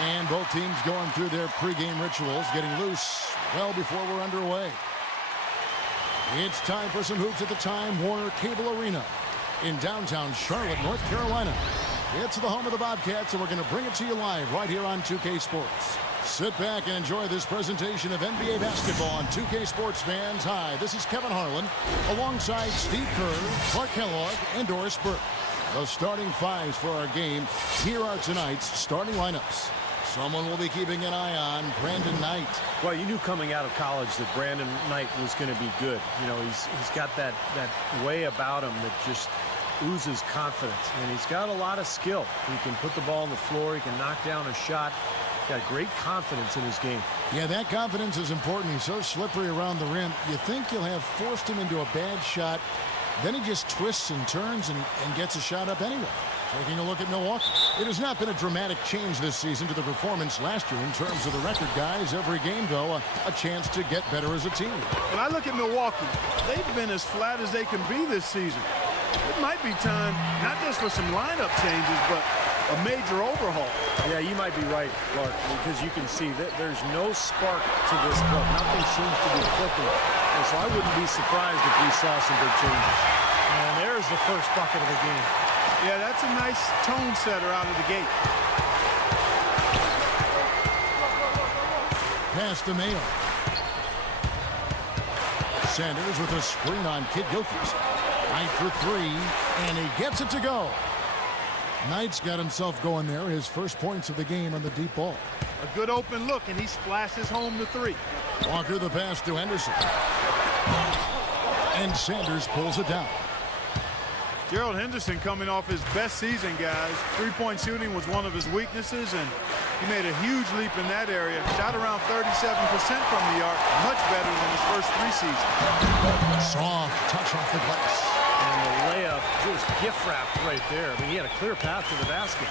And both teams going through their pregame rituals, getting loose well before we're underway. It's time for some hoops at the Time Warner Cable Arena in downtown Charlotte, North Carolina. It's the home of the Bobcats, and we're going to bring it to you live right here on 2K Sports. Sit back and enjoy this presentation of NBA basketball on 2K Sports fans. Hi, this is Kevin Harlan alongside Steve Kerr, Clark Kellogg, and Doris Burke. The starting fives for our game. Here are tonight's starting lineups. Someone will be keeping an eye on Brandon Knight. Well, you knew coming out of college that Brandon Knight was going to be good. You know, he's got that way about him that just oozes confidence, and he's got a lot of skill. He can put the ball on the floor. He can knock down a shot. Got great confidence in his game. Yeah, that confidence is important. He's so slippery around the rim. You think you'll have forced him into a bad shot. Then he just twists and turns and gets a shot up anyway. Taking a look at Milwaukee. It has not been a dramatic change this season to the performance last year in terms of the record, guys. Every game, though, a chance to get better as a team. When I look at Milwaukee, they've been as flat as they can be this season. It might be time not just for some lineup changes, but a major overhaul. Yeah, you might be right, Clark, because you can see that there's no spark to this club. Nothing seems to be clicking. And so I wouldn't be surprised if we saw some big changes. And there's the first bucket of the game. Yeah, that's a nice tone setter out of the gate. Pass to Mayo. Sanders with a screen on Kid Gilchrist. Knight for three, and he gets it to go. Knight's got himself going there. His first points of the game on the deep ball. A good open look, and he splashes home the three. Walker the pass to Henderson. And Sanders pulls it down. Gerald Henderson coming off his best season, guys. Three-point shooting was one of his weaknesses, and he made a huge leap in that area. Shot around 37% from the arc, much better than his first three seasons. Soft touch off the glass. And the layup just gift-wrapped right there. I mean, he had a clear path to the basket.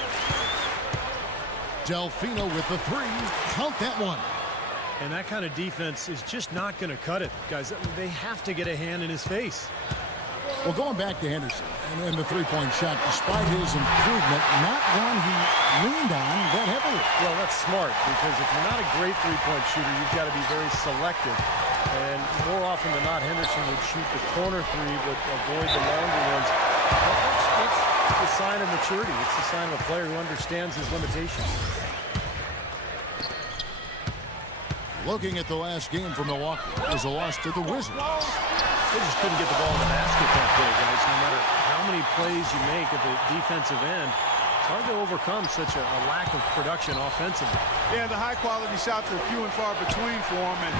Delfino with the three. Count that one. And that kind of defense is just not going to cut it, guys. They have to get a hand in his face. Well, going back to Henderson and the three-point shot, despite his improvement, not one he leaned on that heavily. Well, that's smart, because if you're not a great three-point shooter, you've got to be very selective. And more often than not, Henderson would shoot the corner three but avoid the longer ones. That's the sign of maturity. It's the sign of a player who understands his limitations. Looking at the last game for Milwaukee, it was a loss to the Wizards. They just couldn't get the ball in the basket that day, guys. No matter how many plays you make at the defensive end, it's hard to overcome such a lack of production offensively. Yeah, the high-quality shots are few and far between for them, and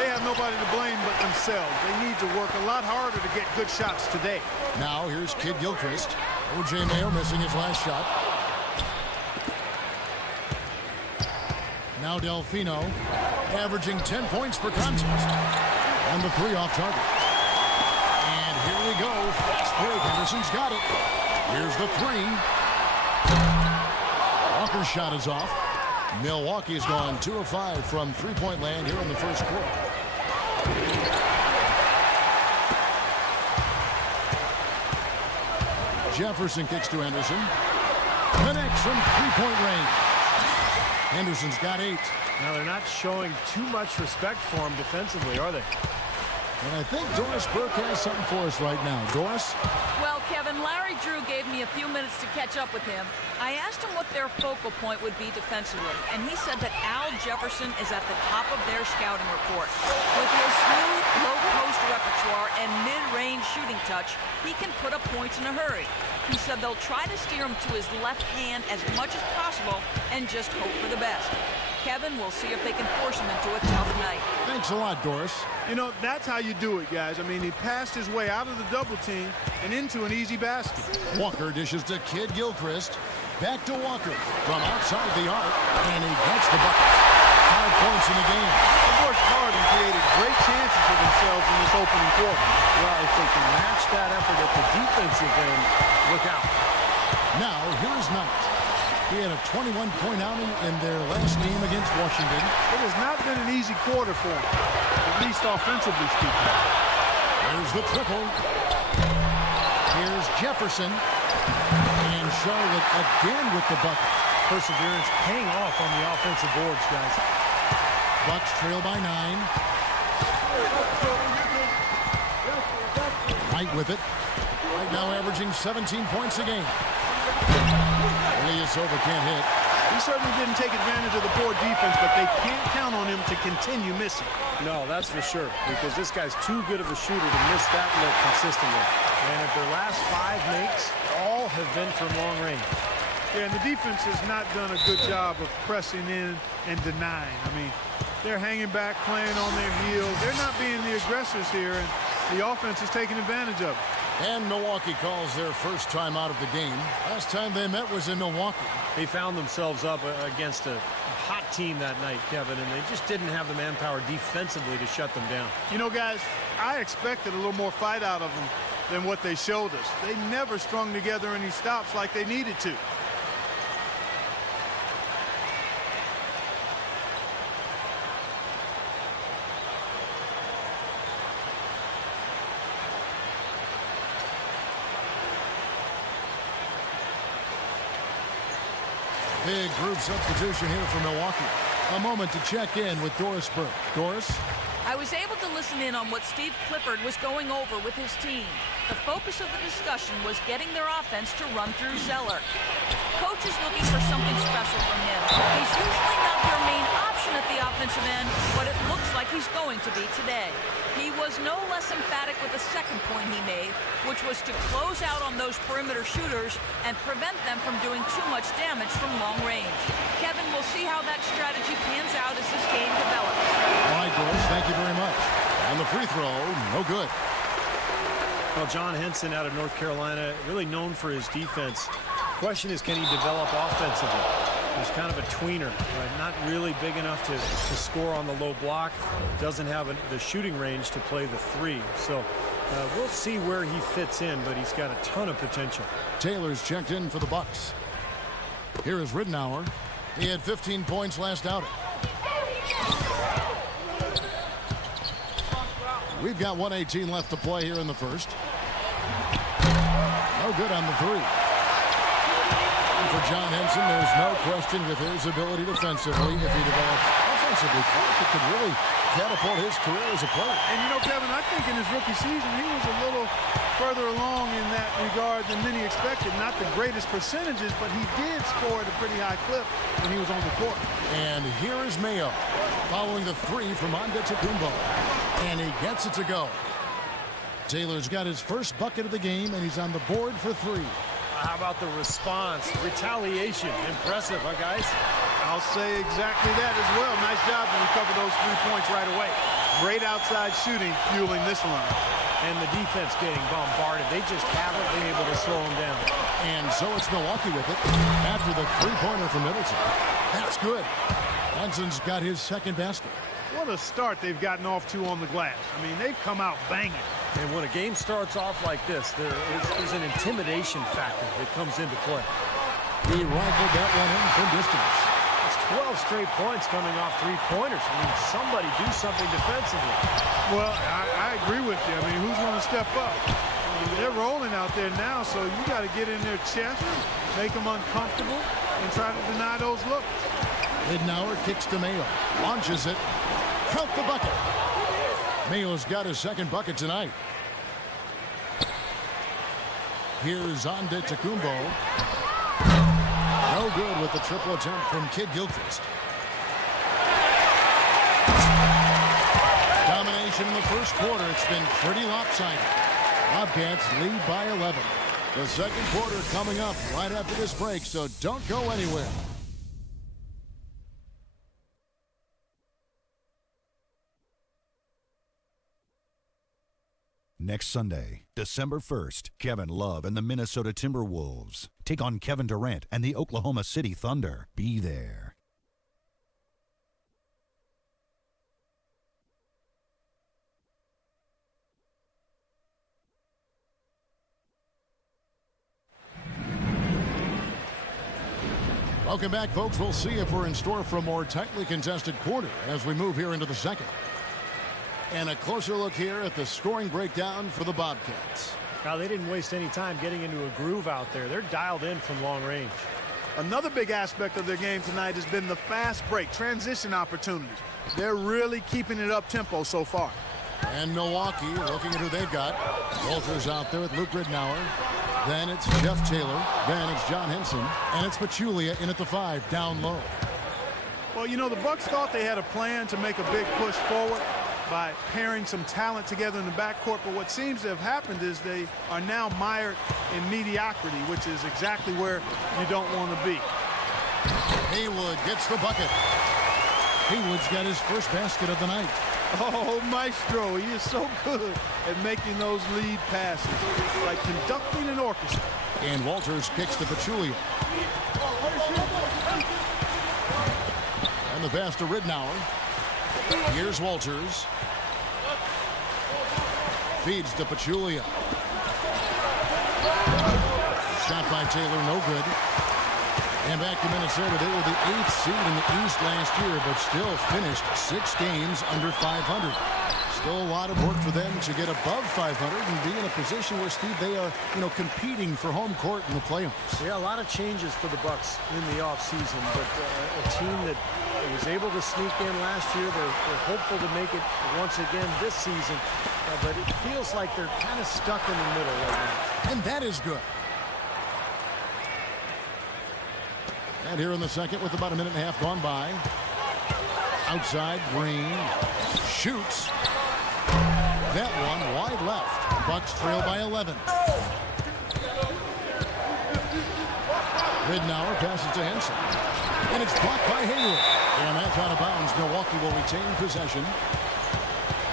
they have nobody to blame but themselves. They need to work a lot harder to get good shots today. Now here's Kid Gilchrist. O.J. Mayo missing his last shot. Now Delfino averaging 10 points per contest. On the three off target. And here we go. Fast break. Henderson's got it. Here's the three. Walker's shot is off. Milwaukee's gone 2 of 5 from three-point land here in the first quarter. Jefferson kicks to Henderson. Connects from three-point range. Henderson's got 8. Now, they're not showing too much respect for him defensively, are they? And I think Doris Burke has something for us right now. Doris? Well, Kevin, Larry Drew gave me a few minutes to catch up with him. I asked him what their focal point would be defensively, and he said that Al Jefferson is at the top of their scouting report. With his smooth, low-post repertoire and mid-range shooting touch, he can put up points in a hurry. He said they'll try to steer him to his left hand as much as possible and just hope for the best. Kevin, we'll see if they can force him into a tough night. Thanks a lot, Doris. You know, that's how you do it, guys. I mean, he passed his way out of the double team and into an easy basket. Walker dishes to Kid Gilchrist. Back to Walker from outside the arc, and he gets the bucket. 5 points in the game. They worked hard and created great chances for themselves in this opening quarter. Well, if they can match that effort at the defensive end, look out. Now, here's Knight. He had a 21-point outing in their last game against Washington. It has not been an easy quarter for him, at least offensively speaking. There's the triple. Here's Jefferson. And Charlotte again with the bucket. perseverance paying off on the offensive boards, guys. Bucks trail by 9. Right with it. Right now averaging 17 points a game. Ilyasova can't hit. He certainly didn't take advantage of the poor defense, but they can't count on him to continue missing. No, that's for sure, because this guy's too good of a shooter to miss that look consistently. And if their last 5 makes, all have been from long range. Yeah, and the defense has not done a good job of pressing in and denying. I mean, they're hanging back, playing on their heels. They're not being the aggressors here, and the offense is taking advantage of it. And Milwaukee calls their first time out of the game. Last time they met was in Milwaukee. They found themselves up against a hot team that night, Kevin, and they just didn't have the manpower defensively to shut them down. You know, guys, I expected a little more fight out of them than what they showed us. They never strung together any stops like they needed to. Big group substitution here for Milwaukee. A moment to check in with Doris Burke. Doris? I was able to listen in on what Steve Clifford was going over with his team. The focus of the discussion was getting their offense to run through Zeller. Coach is looking for something special from him. He's usually not their main option at the offensive end, but it looks like he's going to be today. He was no less emphatic with the second point he made, which was to close out on those perimeter shooters and prevent them from doing too much damage from long range. Kevin, we'll see how that strategy pans out as this game develops. All right, Doris, thank you very much. And the free throw, no good. Well, John Henson out of North Carolina, really known for his defense. Question is, can he develop offensively? He's kind of a tweener, right? Not really big enough to score on the low block. Doesn't have the shooting range to play the 3. So we'll see where he fits in, but he's got a ton of potential. Taylor's checked in for the Bucks. Here is Ridenour. He had 15 points last outing. We've got 1:18 left to play here in the first. No good on the 3. For John Henson, there's no question with his ability defensively. If he develops offensively, it could really catapult his career as a player. And you know, Kevin, I think in his rookie season, he was a little further along in that regard than many expected. Not the greatest percentages, but he did score at a pretty high clip when he was on the court. And here is Mayo following the 3 from Antetokounmpo. And he gets it to go. Taylor's got his first bucket of the game, and he's on the board for 3. How about the response? Retaliation. Impressive, huh, guys? I'll say exactly that as well. Nice job to recover those 3 points right away. Great outside shooting fueling this run. And the defense getting bombarded. They just haven't been able to slow them down. And so it's Milwaukee with it after the 3-pointer from Middleton. That's good. Henson's got his second basket. What a start they've gotten off to on the glass. I mean, they've come out banging. And when a game starts off like this, there's an intimidation factor that comes into play. He rifled that one in from distance. It's 12 straight points coming off 3-pointers. I mean, somebody do something defensively. Well, I agree with you. I mean, who's going to step up? I mean, they're rolling out there now, so you got to get in their chest, make them uncomfortable, and try to deny those looks. Ridenour kicks to Mayo. Launches it. Count the bucket. Mayo's got his second bucket tonight. Here's Antetokounmpo. No good with the triple attempt from Kid Gilchrist. Domination in the first quarter. It's been pretty lopsided. Bobcats lead by 11. The second quarter coming up right after this break, so don't go anywhere. Next Sunday, December 1st, Kevin Love and the Minnesota Timberwolves take on Kevin Durant and the Oklahoma City Thunder. Be there. Welcome back, folks. We'll see if we're in store for a more tightly contested quarter as we move here into the second. And a closer look here at the scoring breakdown for the Bobcats. Now, they didn't waste any time getting into a groove out there. They're dialed in from long range. Another big aspect of their game tonight has been the fast break, transition opportunities. They're really keeping it up-tempo so far. And Milwaukee looking at who they've got. Walters out there with Luke Ridnour. Then it's Jeff Taylor. Then it's John Henson. And it's Pachulia in at the 5, down low. Well, you know, the Bucks thought they had a plan to make a big push forward by pairing some talent together in the backcourt, but what seems to have happened is they are now mired in mediocrity, which is exactly where you don't want to be. Haywood gets the bucket. Haywood's got his first basket of the night. Oh, Maestro, he is so good at making those lead passes. It's like conducting an orchestra. And Walters kicks to Pachulia. And the pass to Ridnour. Here's Walters. Feeds to Pachulia. Shot by Taylor, no good. And back to Minnesota. They were the 8th seed in the East last year, but still finished 6 games under 500. Still a lot of work for them to get above 500 and be in a position where, Steve, they are, competing for home court in the playoffs. Yeah, a lot of changes for the Bucks in the offseason, but a team that was able to sneak in last year. They're hopeful to make it once again this season, but it feels like they're kind of stuck in the middle right now. And that is good. And here in the second with about a minute and a half gone by. Outside, Green shoots. That one wide left. Bucks trail by 11. Ridnour passes to Henson. And it's blocked by Haywood. And that's out of bounds. Milwaukee will retain possession.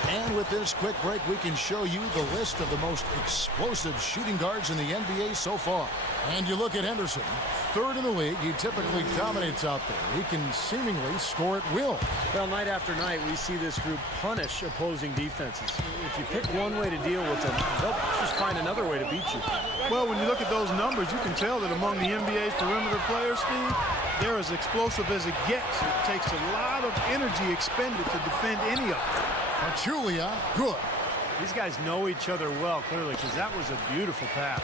And with this quick break, we can show you the list of the most explosive shooting guards in the NBA so far. And you look at Henderson, 3rd in the league. He typically dominates out there. He can seemingly score at will. Well, night after night, we see this group punish opposing defenses. If you pick one way to deal with them, they'll just find another way to beat you. Well, when you look at those numbers, you can tell that among the NBA's perimeter players, Steve, they're as explosive as it gets. It takes a lot of energy expended to defend any of them. Pachulia, good. These guys know each other well, clearly, because that was a beautiful pass.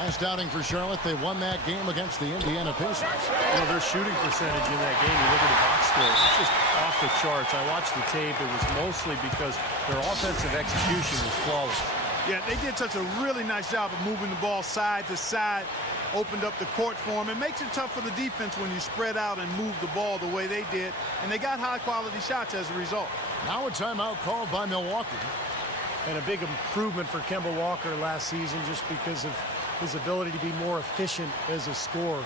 Last outing for Charlotte, they won that game against the Indiana Pacers. You know, their shooting percentage in that game, you look at the box score, it's just off the charts. I watched the tape. It was mostly because their offensive execution was flawless. Yeah, they did such a really nice job of moving the ball side to side, opened up the court for them. It makes it tough for the defense when you spread out and move the ball the way they did, and they got high-quality shots as a result. Now a timeout called by Milwaukee. And a big improvement for Kemba Walker last season just because of his ability to be more efficient as a scorer.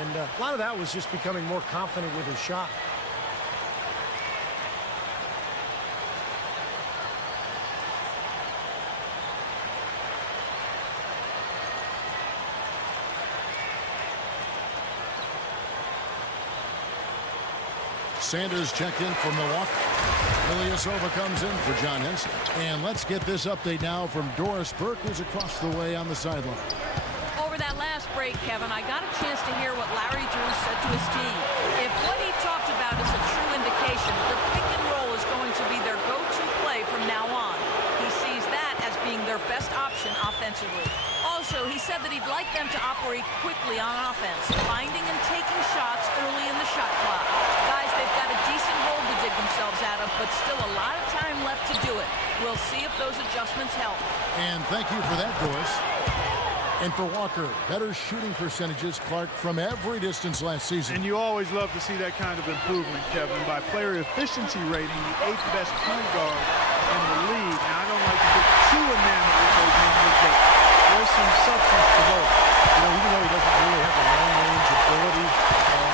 And a lot of that was just becoming more confident with his shot. Sanders checked in for Milwaukee. Ilyasova comes in for John Henson. And let's get this update now from Doris Burke, who's across the way on the sideline. Over that last break, Kevin, I got a chance to hear what Larry Drew said to his team. If what he talked about is a true indication, the pick and roll is going to be their go-to play from now on. He sees that as being their best option offensively. Also, he said that he'd like them to operate quickly on offense, finding and taking shots early in the shot clock. Guys, they've got a decent hole to dig themselves out of, but still a lot of time left to do it. We'll see if those adjustments help. And thank you for that, Doris. And for Walker, better shooting percentages, Clark, from every distance last season. And you always love to see that kind of improvement, Kevin. By player efficiency rating, the 8th best point guard in the league. Now, I don't like to get too enamored with those numbers, but there's some substance to those. You know, even though he doesn't really have the long-range ability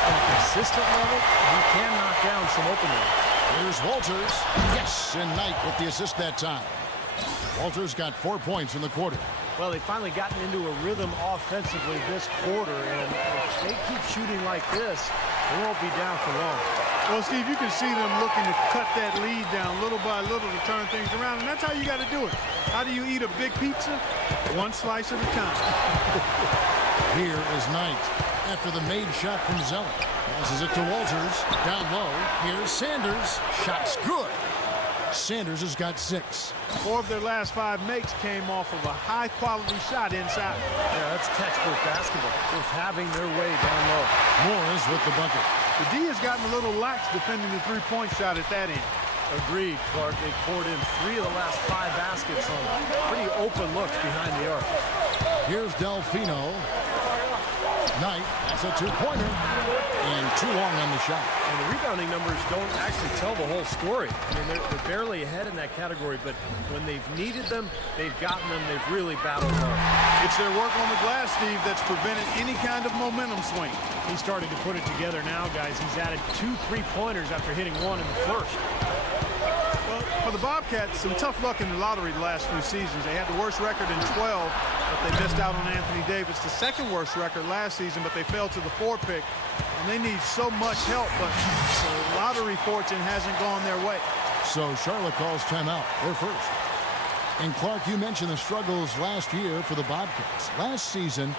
on a consistent level, he can knock down some open ones. Here's Walters. Yes, and Knight with the assist that time. Walters got 4 points in the quarter. Well, they've finally gotten into a rhythm offensively this quarter, and if they keep shooting like this, they won't be down for long. Well, Steve, you can see them looking to cut that lead down little by little to turn things around, and that's how you got to do it. How do you eat a big pizza? One slice at a time. Here is Knight after the made shot from Zeller. Passes it to Walters. Down low. Here's Sanders. Shot's good. Sanders has got 6. 4 of their last 5 makes came off of a high-quality shot inside. Yeah, that's textbook basketball. Just having their way down low. Morris with the bucket. The D has gotten a little lax defending the three-point shot at that end. Agreed, Clark. They've poured in 3 of the last 5 baskets on pretty open looks behind the arc. Here's Delfino. Knight, that's a 2-pointer. And too long on the shot. And the rebounding numbers don't actually tell the whole story. I mean, they're barely ahead in that category, but when they've needed them, they've gotten them. They've really battled hard. It's their work on the glass, Steve, that's prevented any kind of momentum swing. He's starting to put it together now, guys. He's added 2 3-pointers after hitting 1 in the first. Well, for the Bobcats, some tough luck in the lottery the last few seasons. They had the worst record in 12, but they missed out on Anthony Davis. The second worst record last season, but they fell to the 4 pick. And they need so much help, but the lottery fortune hasn't gone their way. So Charlotte calls timeout. They're first. And Clark, you mentioned the struggles last year for the Bobcats. Last season,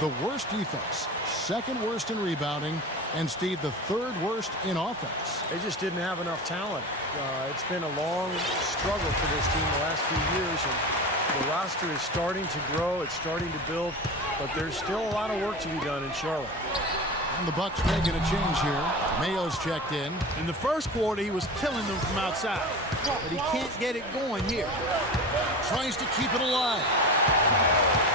the worst defense, 2nd worst in rebounding, and Steve, the 3rd worst in offense. They just didn't have enough talent. It's been a long struggle for this team the last few years, and the roster is starting to grow. It's starting to build, but there's still a lot of work to be done in Charlotte. And the Bucks making a change here. Mayo's checked in. In the first quarter, he was killing them from outside, but he can't get it going here. Tries to keep it alive.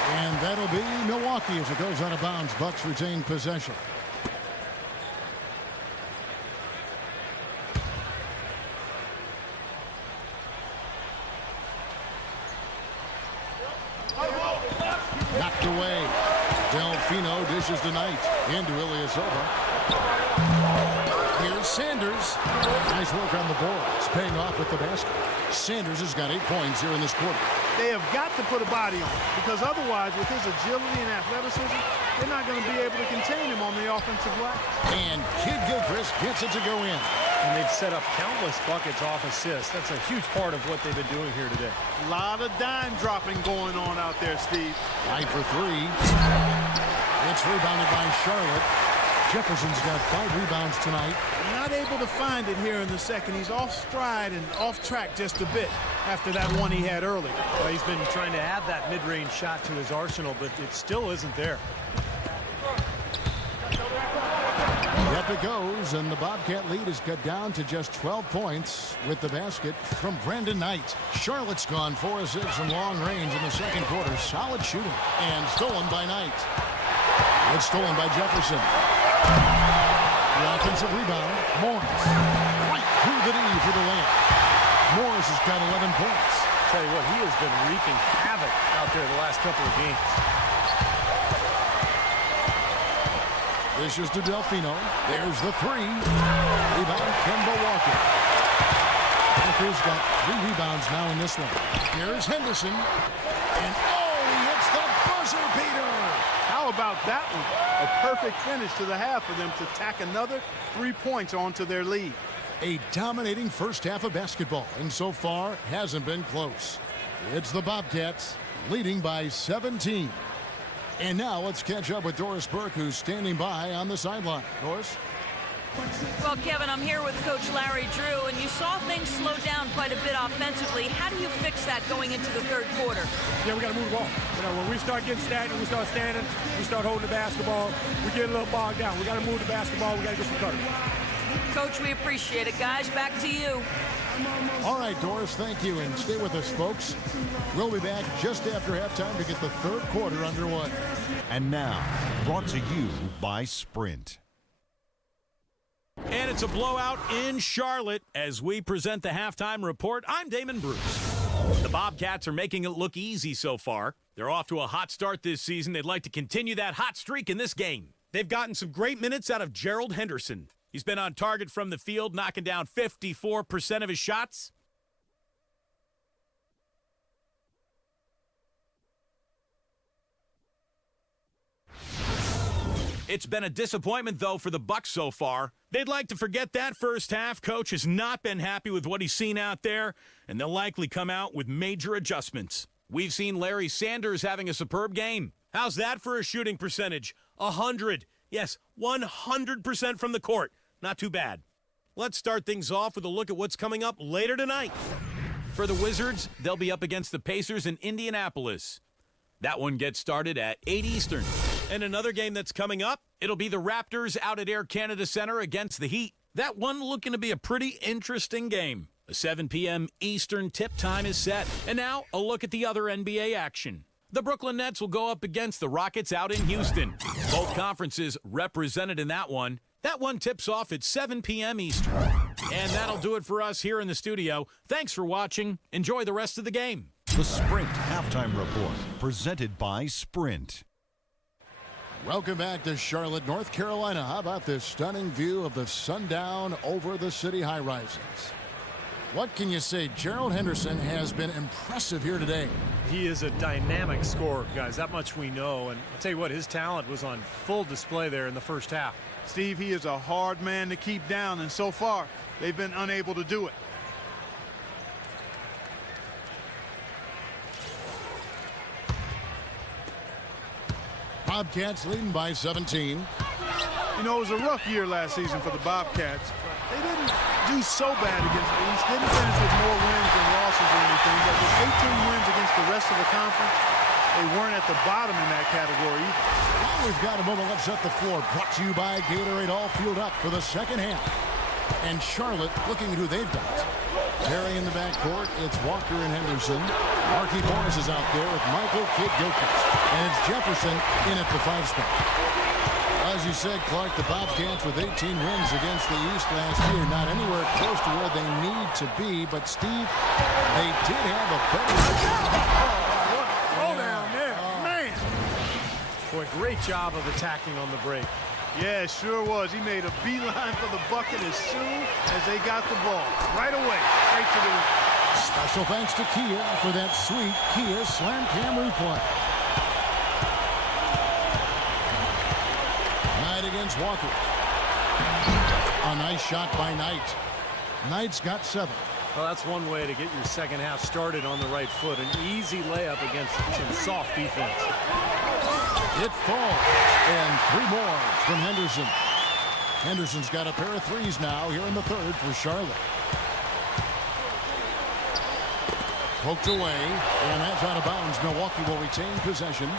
And that'll be Milwaukee as it goes out of bounds. Bucks retain possession. Knocked away. Delfino dishes to Knight. Into Ilyasova. Here's Sanders. Nice work on the boards. Paying off with the basket. Sanders has got 8 points here in this quarter. They have got to put a body on him, because otherwise, with his agility and athleticism, they're not going to be able to contain him on the offensive glass. And Kid Gilchrist gets it to go in. And they've set up countless buckets off assists. That's a huge part of what they've been doing here today. A lot of dime dropping going on out there, Steve. Knight for 3. It's rebounded by Charlotte. Jefferson's got 5 rebounds tonight. Not able to find it here in the second. He's off stride and off track just a bit after that one he had early. Well, he's been trying to add that mid-range shot to his arsenal, but it still isn't there. Up it goes, and the Bobcat lead is cut down to just 12 points with the basket from Brandon Knight. Charlotte's gone 4 of 6 from long range in the second quarter. Solid shooting, and stolen by Knight. It's stolen by Jefferson. The offensive rebound, Morris. Right through the knee for the layup. Morris has got 11 points. Tell you what, he has been wreaking havoc out there the last couple of games. This is to Delfino. There's the 3. Rebound, Kemba Walker. Walker's got 3 rebounds now in this one. Here's Henderson. And he hits the buzzer beater. How about that one? A perfect finish to the half for them to tack another 3 points onto their lead. A dominating first half of basketball, and so far hasn't been close. It's the Bobcats leading by 17. And now let's catch up with Doris Burke, who's standing by on the sideline. Doris? Well, Kevin, I'm here with Coach Larry Drew, and you saw things slow down quite a bit offensively. How do you fix that going into the third quarter? Yeah, we got to move the ball. You know, when we start getting stagnant, we start standing, we start holding the basketball, we get a little bogged down. We got to move the basketball. We got to get some coverage. Coach, we appreciate it. Guys, back to you. All right, Doris, thank you, and stay with us, folks. We'll be back just after halftime to get the third quarter underway. And now, brought to you by Sprint. And it's a blowout in Charlotte as we present the halftime report. I'm Damon Bruce. The Bobcats are making it look easy so far. They're off to a hot start this season. They'd like to continue that hot streak in this game. They've gotten some great minutes out of Gerald Henderson. He's been on target from the field, knocking down 54% of his shots. It's been a disappointment, though, for the Bucks so far. They'd like to forget that first half. Coach has not been happy with what he's seen out there, and they'll likely come out with major adjustments. We've seen Larry Sanders having a superb game. How's that for a shooting percentage? 100. Yes, 100% from the court. Not too bad. Let's start things off with a look at what's coming up later tonight. For the Wizards, they'll be up against the Pacers in Indianapolis. That one gets started at 8 Eastern. And another game that's coming up, it'll be the Raptors out at Air Canada Center against the Heat. That one looking to be a pretty interesting game. A 7 p.m. Eastern tip time is set. And now, a look at the other NBA action. The Brooklyn Nets will go up against the Rockets out in Houston. Both conferences represented in that one. That one tips off at 7 p.m. Eastern. And that'll do it for us here in the studio. Thanks for watching. Enjoy the rest of the game. The Sprint Halftime Report, presented by Sprint. Welcome back to Charlotte, North Carolina. How about this stunning view of the sundown over the city high-rises? What can you say? Gerald Henderson has been impressive here today. He is a dynamic scorer, guys. That much we know. And I'll tell you what, his talent was on full display there in the first half. Steve, he is a hard man to keep down, and so far, they've been unable to do it. Bobcats leading by 17. You know, it was a rough year last season for the Bobcats. They didn't do so bad against the East. Didn't finish with more wins than losses or anything. But with 18 wins against the rest of the conference, they weren't at the bottom in that category either. Now we've got a moment left set the floor. Brought to you by Gatorade, all fueled up for the second half. And Charlotte looking at who they've got. Terry in the backcourt. It's Walker and Henderson. Marquis Morris is out there with Michael Kidd-Gilchrist. And it's Jefferson in at the 5 spot. As you said, Clark, the Bobcats with 18 wins against the East last year. Not anywhere close to where they need to be. But, Steve, they did have a better... Oh, down there. Man. Boy, great job of attacking on the break. Yeah, it sure was. He made a beeline for the bucket as soon as they got the ball. Right away, straight to the rim. Special thanks to Kia for that sweet Kia Slam Cam replay. Knight against Walker. A nice shot by Knight. Knight's got 7. Well, that's one way to get your second half started on the right foot. An easy layup against some soft defense. It falls. And 3 more from Henderson. Henderson's got a pair of threes now here in the third for Charlotte. Poked away, and that's out of bounds. Milwaukee will retain possession.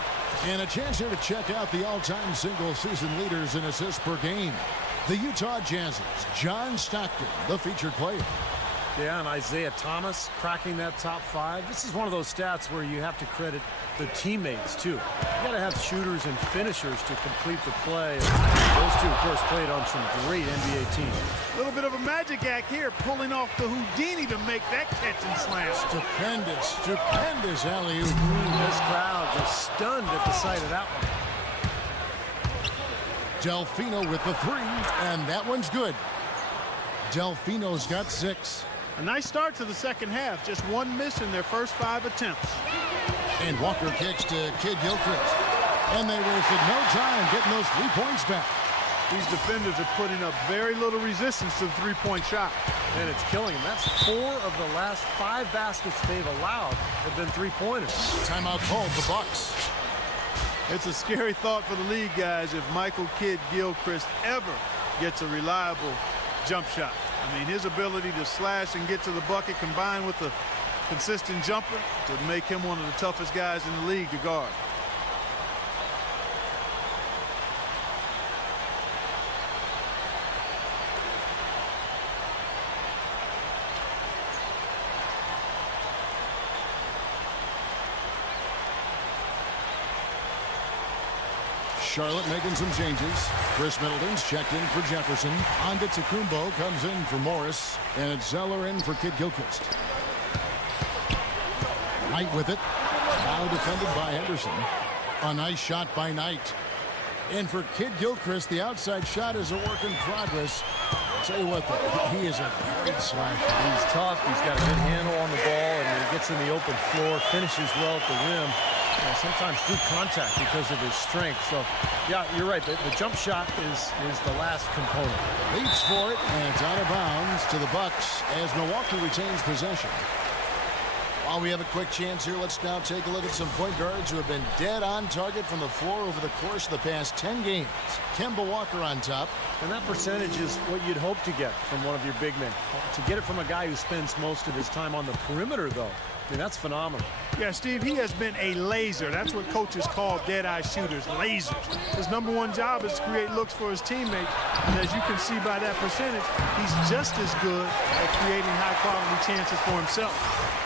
And a chance here to check out the all-time single-season leaders in assists per game. The Utah Jazz's John Stockton, the featured player. Yeah, and Isaiah Thomas cracking that top 5. This is one of those stats where you have to credit the teammates, too. You got to have shooters and finishers to complete the play. Those two, of course, played on some great NBA teams. A little bit of a magic act here, pulling off the Houdini to make that catch and slam. Stupendous alley-oop. This crowd just stunned at the sight of that one. Delfino with the 3, and that one's good. Delfino's got 6. A nice start to the second half. Just one miss in their first 5 attempts. And Walker kicks to Kidd-Gilchrist. And they wasted no time getting those 3 points back. These defenders are putting up very little resistance to the three-point shot. And it's killing them. That's 4 of the last 5 baskets they've allowed have been three-pointers. Timeout called the Bucks. It's a scary thought for the league, guys, if Michael Kidd-Gilchrist ever gets a reliable jump shot. I mean, his ability to slash and get to the bucket combined with a consistent jumper would make him one of the toughest guys in the league to guard. Charlotte making some changes. Chris Middleton's checked in for Jefferson. Onda Tecumbo comes in for Morris. And it's Zeller in for Kidd-Gilchrist. Knight with it. Now defended by Henderson. A nice shot by Knight. And for Kidd-Gilchrist, the outside shot is a work in progress. I'll tell you what, though, he is a great slasher. He's tough. He's got a good handle on the ball, and when he gets in the open floor, finishes well at the rim. Sometimes through contact because of his strength. So, yeah, you're right. The jump shot is the last component. Leaps for it, and it's out of bounds to the Bucks as Milwaukee retains possession. While we have a quick chance here, let's now take a look at some point guards who have been dead on target from the floor over the course of the past 10 games. Kemba Walker on top. And that percentage is what you'd hope to get from one of your big men. To get it from a guy who spends most of his time on the perimeter, though, I mean, that's phenomenal. Yeah, Steve, he has been a laser. That's what coaches call dead-eye shooters, lasers. His number one job is to create looks for his teammates. And as you can see by that percentage, he's just as good at creating high-quality chances for himself.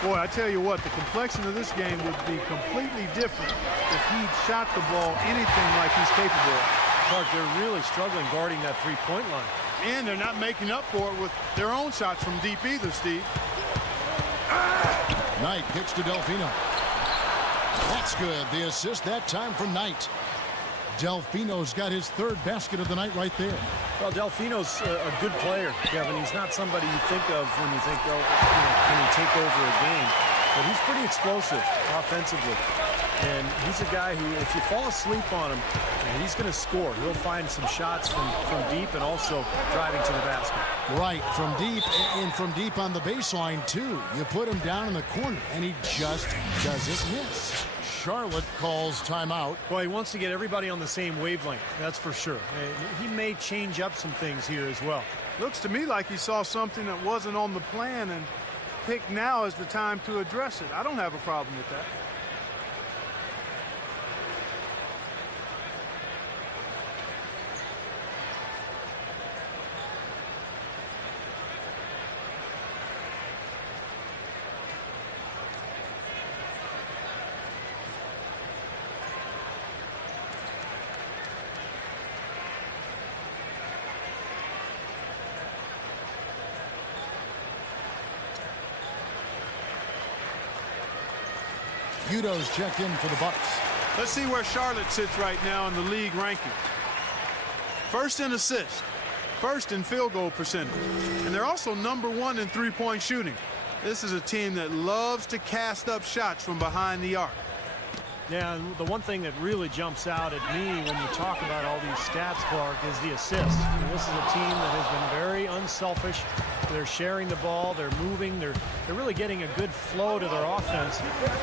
Boy, I tell you what, the complexion of this game would be completely different if he'd shot the ball anything like he's capable of. Clark, they're really struggling guarding that three-point line. And they're not making up for it with their own shots from deep either, Steve. Knight kicks to Delfino. That's good. The assist that time from Knight. Delfino's got his third basket of the night right there. Well, Delfino's a good player, Kevin. He's not somebody you think of when you think, oh, can he take over a game? But he's pretty explosive offensively. And he's a guy who, if you fall asleep on him, he's going to score. He'll find some shots from deep and also driving to the basket. Right, from deep, and from deep on the baseline, too. You put him down in the corner, and he just doesn't miss. Charlotte calls timeout. Well, he wants to get everybody on the same wavelength, that's for sure. He may change up some things here as well. Looks to me like he saw something that wasn't on the plan and picked now as the time to address it. I don't have a problem with that. Udo's checked in for the Bucks. Let's see where Charlotte sits right now in the league ranking. First in assists, first in field goal percentage, and they're also number one in three-point shooting. This is a team that loves to cast up shots from behind the arc. Yeah, and the one thing that really jumps out at me when you talk about all these stats, Clark, is the assists. And this is a team that has been very unselfish. They're sharing the ball, they're moving, they're really getting a good flow to their offense.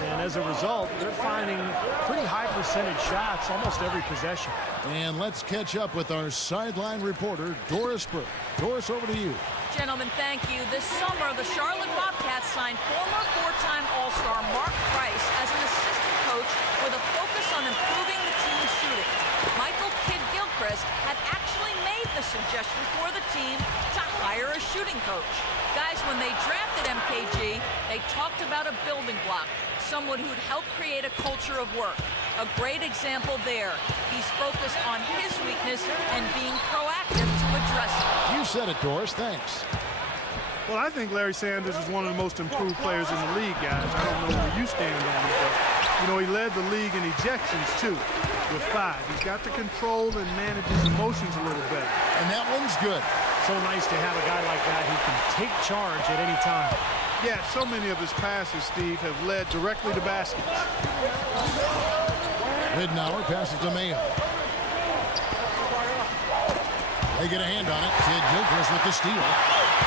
And as a result, they're finding pretty high percentage shots almost every possession. And let's catch up with our sideline reporter, Doris Burke. Doris, over to you. Gentlemen, thank you. This summer, the Charlotte Bobcats signed former four-time All-Star Mark Price as an assistant coach with a focus on improving the team's shooting. Michael Kidd-Gilchrist had actually made the suggestion for the team to hire a shooting coach. Guys, when they drafted MKG, they talked about a building block, someone who'd help create a culture of work. A great example there. He's focused on his weakness and being proactive to address it. You said it, Doris. Thanks. Well, I think Larry Sanders is one of the most improved players in the league, guys. I don't know where you stand on it, but, you know, he led the league in ejections, too, with 5. He's got to control and manage his emotions a little better. And that one's good. So nice to have a guy like that who can take charge at any time. Yeah, so many of his passes, Steve, have led directly to baskets. Ridnour passes to Mayo. They get a hand on it. Kidd-Gilchrist with the steal.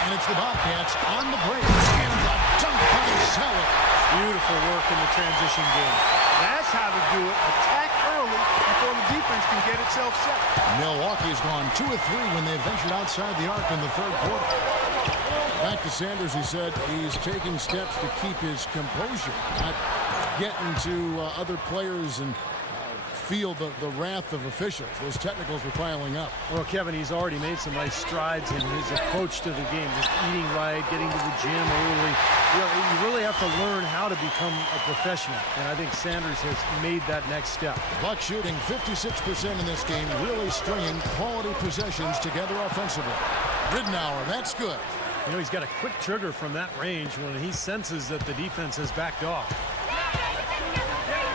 And it's the Bobcats on the break. And the dunk by Charlotte. Beautiful work in the transition game. That's how to do it. Attack early before the defense can get itself set. Milwaukee's gone 2 of 3 when they ventured outside the arc in the third quarter. Back to Sanders, he said he's taking steps to keep his composure, not getting to other players and feel the wrath of officials. Those technicals were piling up. Well, Kevin, he's already made some nice strides in his approach to the game. Just eating right, getting to the gym early. You really have to learn how to become a professional. And I think Sanders has made that next step. Bucks shooting 56% in this game, really stringing quality possessions together offensively. Ridnour, that's good. You know, he's got a quick trigger from that range when he senses that the defense has backed off.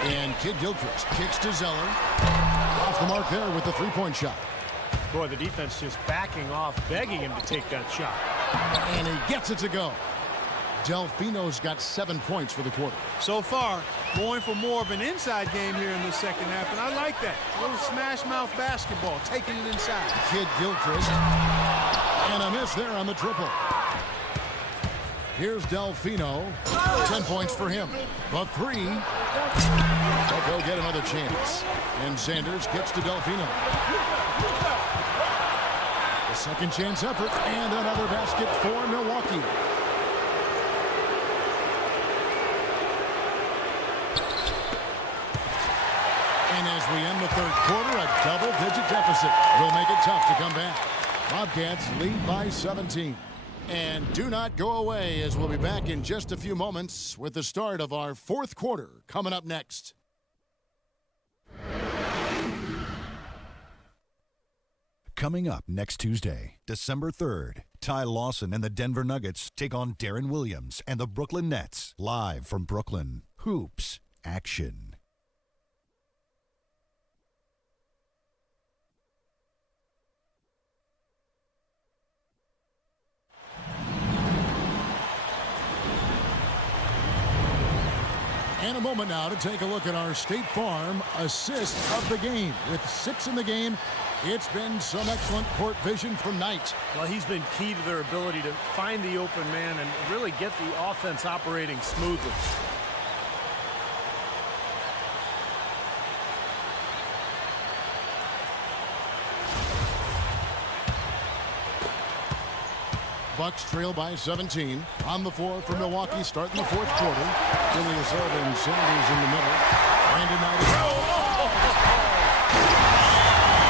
And Kidd-Gilchrist kicks to Zeller. Off the mark there with the three-point shot. Boy, the defense just backing off, begging him to take that shot. And he gets it to go. Delfino's got 7 points for the quarter. So far, going for more of an inside game here in the second half, and I like that. A little smash-mouth basketball, taking it inside. Kidd-Gilchrist. And a miss there on the triple. Here's Delfino. 10 points for him. The three. They'll get another chance. And Sanders gets to Delfino. The second chance effort. And another basket for Milwaukee. And as we end the third quarter, a double-digit deficit will make it tough to come back. Bobcats lead by 17. And do not go away, as we'll be back in just a few moments with the start of our fourth quarter coming up next. Coming up next Tuesday, December 3rd, Ty Lawson and the Denver Nuggets take on Darren Williams and the Brooklyn Nets, live from Brooklyn. Hoops action. And a moment now to take a look at our State Farm assist of the game. With 6 in the game, it's been some excellent court vision from Knight. Well, he's been key to their ability to find the open man and really get the offense operating smoothly. Bucks trail by 17. On the floor for Milwaukee, starting the fourth quarter. Julius Erving, Sanders in the middle. Brandon Knight is out.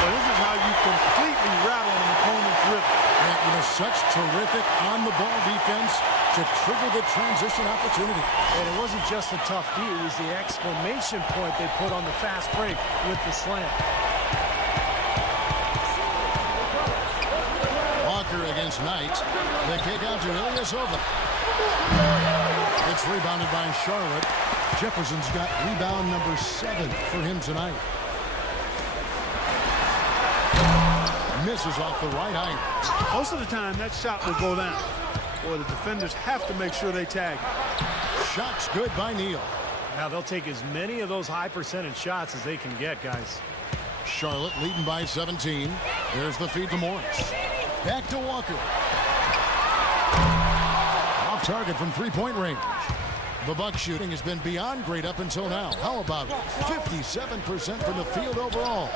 Well, this is how you completely rattle an opponent's rhythm. And, such terrific on-the-ball defense to trigger the transition opportunity. And it wasn't just a tough D, it was the exclamation point they put on the fast break with the slant. Walker against Knight. The kick out to Ilyasova. It's rebounded by Charlotte. Jefferson's got rebound number 7 for him tonight. Misses off the right iron. Most of the time, that shot will go down. Boy, the defenders have to make sure they tag. Shots good by Neal. Now they'll take as many of those high percentage shots as they can get, guys. Charlotte leading by 17. There's the feed to Morris. Back to Walker. Off target from three-point range. The Bucks shooting has been beyond great up until now. How about 57% from the field overall?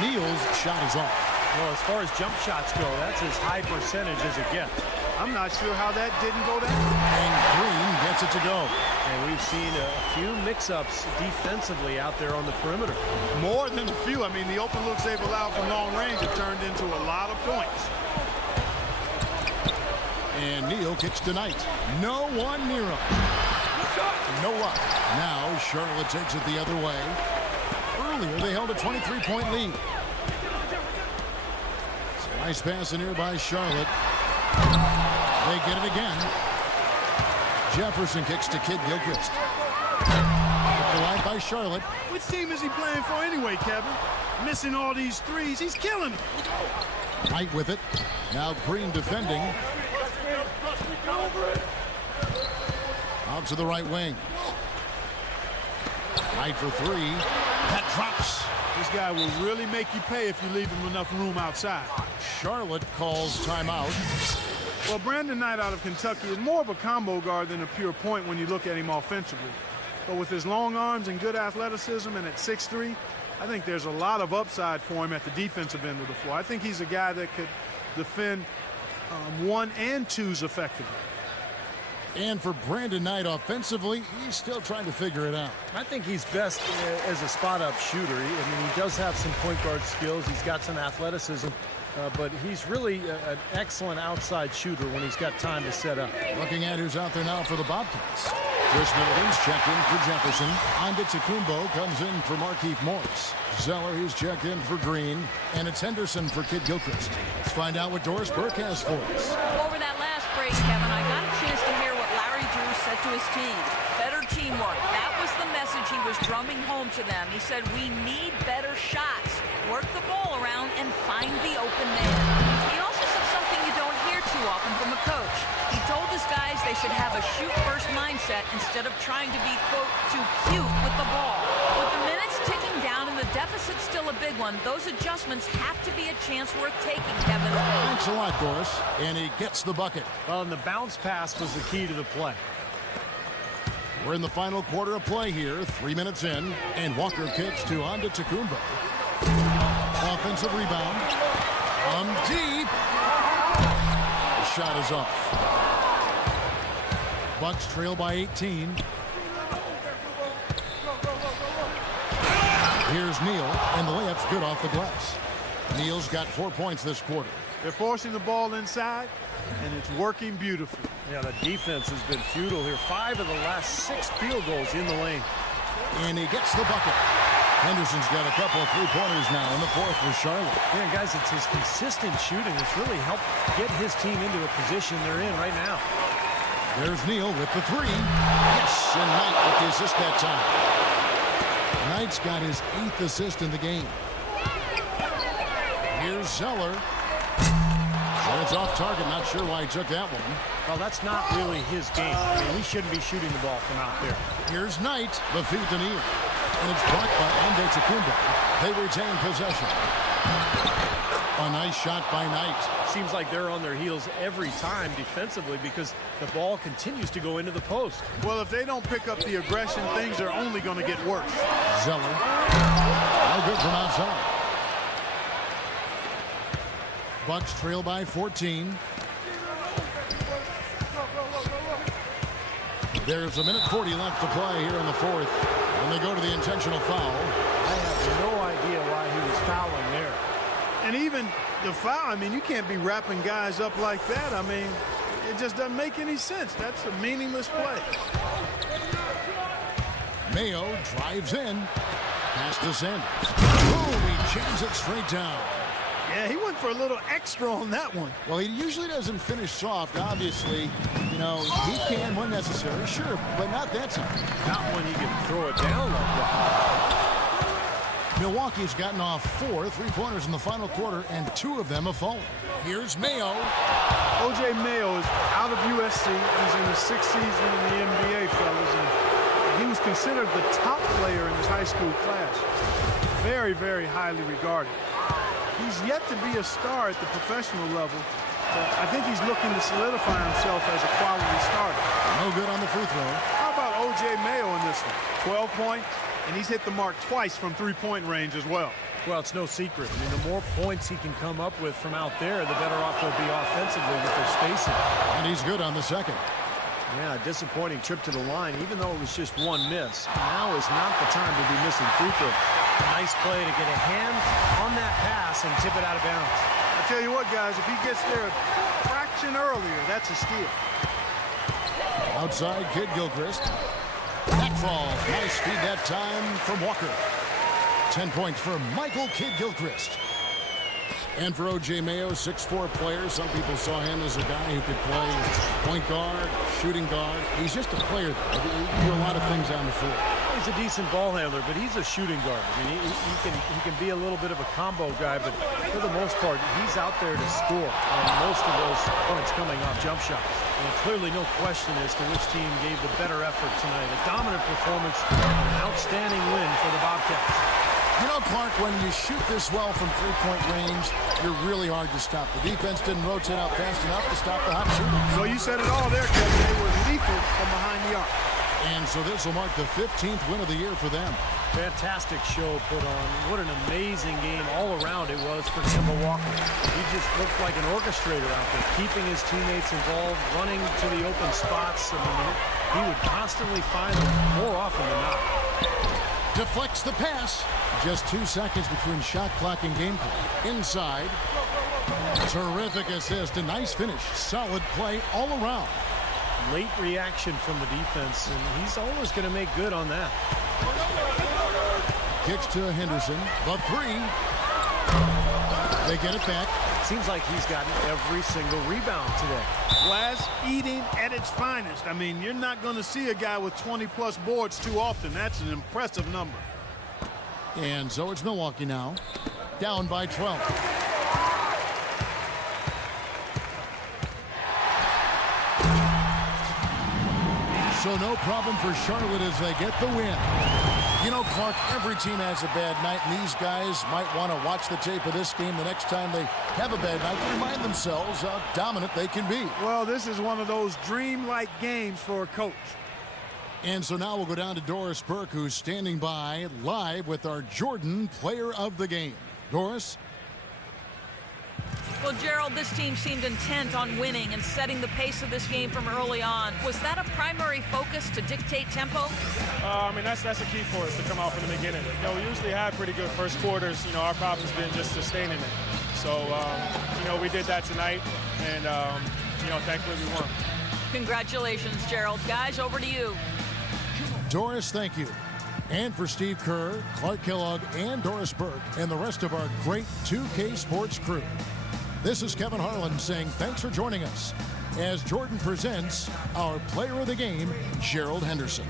Neal's shot is off. Well, as far as jump shots go, that's as high percentage as it gets. I'm not sure how that didn't go down. And Green gets it to go. And we've seen a few mix-ups defensively out there on the perimeter. More than a few. I mean, the open looks they've allowed from long range have turned into a lot of points. And Neal kicks tonight. No one near him. No luck. Now Charlotte takes it the other way. Earlier they held a 23-point lead. Nice pass in here by Charlotte. They get it again. Jefferson kicks to Kid Gilchrist. Right by Charlotte. Which team is he playing for anyway, Kevin? Missing all these threes. He's killing them. Knight with it. Now Green defending. Out to the right wing. Knight for three. That drops. This guy will really make you pay if you leave him enough room outside. Charlotte calls timeout. Well, Brandon Knight out of Kentucky is more of a combo guard than a pure point when you look at him offensively. But with his long arms and good athleticism and at 6'3", I think there's a lot of upside for him at the defensive end of the floor. I think he's a guy that could defend 1 and 2s effectively. And for Brandon Knight offensively, he's still trying to figure it out. I think he's best as a spot-up shooter. I mean, he does have some point guard skills. He's got some athleticism. But he's really an excellent outside shooter when he's got time to set up. Looking at who's out there now for the Bobcats. Chris Middleton's checked in for Jefferson. Antetokounmpo comes in for Markieff Morris. Zeller, he's checked in for Green. And it's Henderson for Kid Gilchrist. Let's find out what Doris Burke has for us. Over that last break, Kevin, I got a chance to hear what Larry Drew said to his team. Better teamwork. That was the message he was drumming home to them. He said, we need better shots. Work the ball around and find the open man. He also said something you don't hear too often from a coach. He told his guys they should have a shoot-first mindset instead of trying to be, quote, too cute with the ball. With the minutes ticking down and the deficit still a bit big one. Those adjustments have to be a chance worth taking, Kevin. Thanks a lot, Doris. And he gets the bucket. Well, and the bounce pass was the key to the play. We're in the final quarter of play here, 3 minutes in, and Walker kicks to Antetokounmpo. Offensive rebound. From deep. The shot is off. Bucks trail by 18. Here's Neal, and the layup's good off the glass. Neal's got 4 points this quarter. They're forcing the ball inside, and it's working beautifully. Yeah, the defense has been futile here. 5 of the last 6 field goals in the lane. And he gets the bucket. Henderson's got a couple of three-pointers now in the fourth for Charlotte. Yeah, guys, it's his consistent shooting that's really helped get his team into a position they're in right now. There's Neal with the three. Yes, and Knight with the assist that time. Knight's got his 8th assist in the game. Here's Zeller. And it's off target. Not sure why he took that one. Well, that's not really his game. I mean, he shouldn't be shooting the ball from out there. Here's Knight. The feed to Neal. And it's blocked by Antetokounmpo. They retain possession. A nice shot by Knight. Seems like they're on their heels every time defensively because the ball continues to go into the post. Well, if they don't pick up the aggression, things are only going to get worse. Zeller. No good from outside. Bucks trail by 14. There's a minute 40 left to play here in the fourth. And they go to the intentional foul. I have no idea why he was fouling there. And even the foul, I mean, you can't be wrapping guys up like that. I mean, it just doesn't make any sense. That's a meaningless play. Mayo drives in. Pass to Sanders. Boom, he jams it straight down. Yeah, he went for a little extra on that one. Well, he usually doesn't finish soft, obviously. You know, he can when necessary, sure, but not that time. Not when he can throw it down like that. Milwaukee's gotten off 4 three-pointers in the final quarter, and 2 of them have fallen. Here's Mayo. O.J. Mayo is out of USC. He's in his 6th season in the NBA, fellas, and he was considered the top player in his high school class. Very, very highly regarded. He's yet to be a star at the professional level, but I think he's looking to solidify himself as a quality starter. No good on the free throw. How about O.J. Mayo in this one? 12 points, and he's hit the mark twice from three-point range as well. Well, it's no secret. I mean, the more points he can come up with from out there, the better off they'll be offensively with their spacing. And he's good on the second. Yeah, a disappointing trip to the line, even though it was just one miss. Now is not the time to be missing free throws. Nice play to get a hand on that pass and tip it out of bounds. I tell you what, guys, if he gets there a fraction earlier, that's a steal. Outside, Kid Gilchrist. That falls. Nice feed that time from Walker. 10 points for Michael Kid Gilchrist. And for O.J. Mayo, 6'4" player. Some people saw him as a guy who could play point guard, shooting guard. He's just a player. He can do a lot of things on the floor. He's a decent ball handler, but he's a shooting guard. I mean, he can be a little bit of a combo guy, but for the most part, he's out there to score. And most of those points coming off jump shots. And clearly no question as to which team gave the better effort tonight. A dominant performance, an outstanding win for the Bobcats. You know, Clark, when you shoot this well from three-point range, you're really hard to stop. The defense didn't rotate out fast enough to stop the hot shooting. So you said it all there, Kevin. They were lethal from behind the arc. And so this will mark the 15th win of the year for them. Fantastic show put on. What an amazing game all around it was for Kemba Walker. He just looked like an orchestrator out there, keeping his teammates involved, running to the open spots. I mean, he would constantly find them more often than not. Deflects the pass. Just 2 seconds between shot clock and game clock. Inside. Terrific assist. A nice finish. Solid play all around. Late reaction from the defense, and he's always going to make good on that. Kicks to Henderson. The three. They get it back. Seems like he's gotten every single rebound today. Glass eating at its finest. I mean, you're not going to see a guy with 20-plus boards too often. That's an impressive number. And so it's Milwaukee now, down by 12. So no problem for Charlotte as they get the win. You know, Clark, every team has a bad night, and these guys might want to watch the tape of this game the next time they have a bad night to remind themselves how dominant they can be. Well, this is one of those dream-like games for a coach. And so now we'll go down to Doris Burke, who's standing by live with our Jordan Player of the Game. Doris? Well, Gerald, this team seemed intent on winning and setting the pace of this game from early on. Was that a primary focus to dictate tempo? I mean, that's a key for us to come out from the beginning. You know, we usually have pretty good first quarters. You know, our problem's been just sustaining it. So, you know, we did that tonight, and, you know, thankfully we won. Congratulations, Gerald. Guys, over to you. Doris, thank you. And for Steve Kerr, Clark Kellogg, and Doris Burke, and the rest of our great 2K Sports crew. This is Kevin Harlan saying thanks for joining us as Jordan presents our player of the game, Gerald Henderson.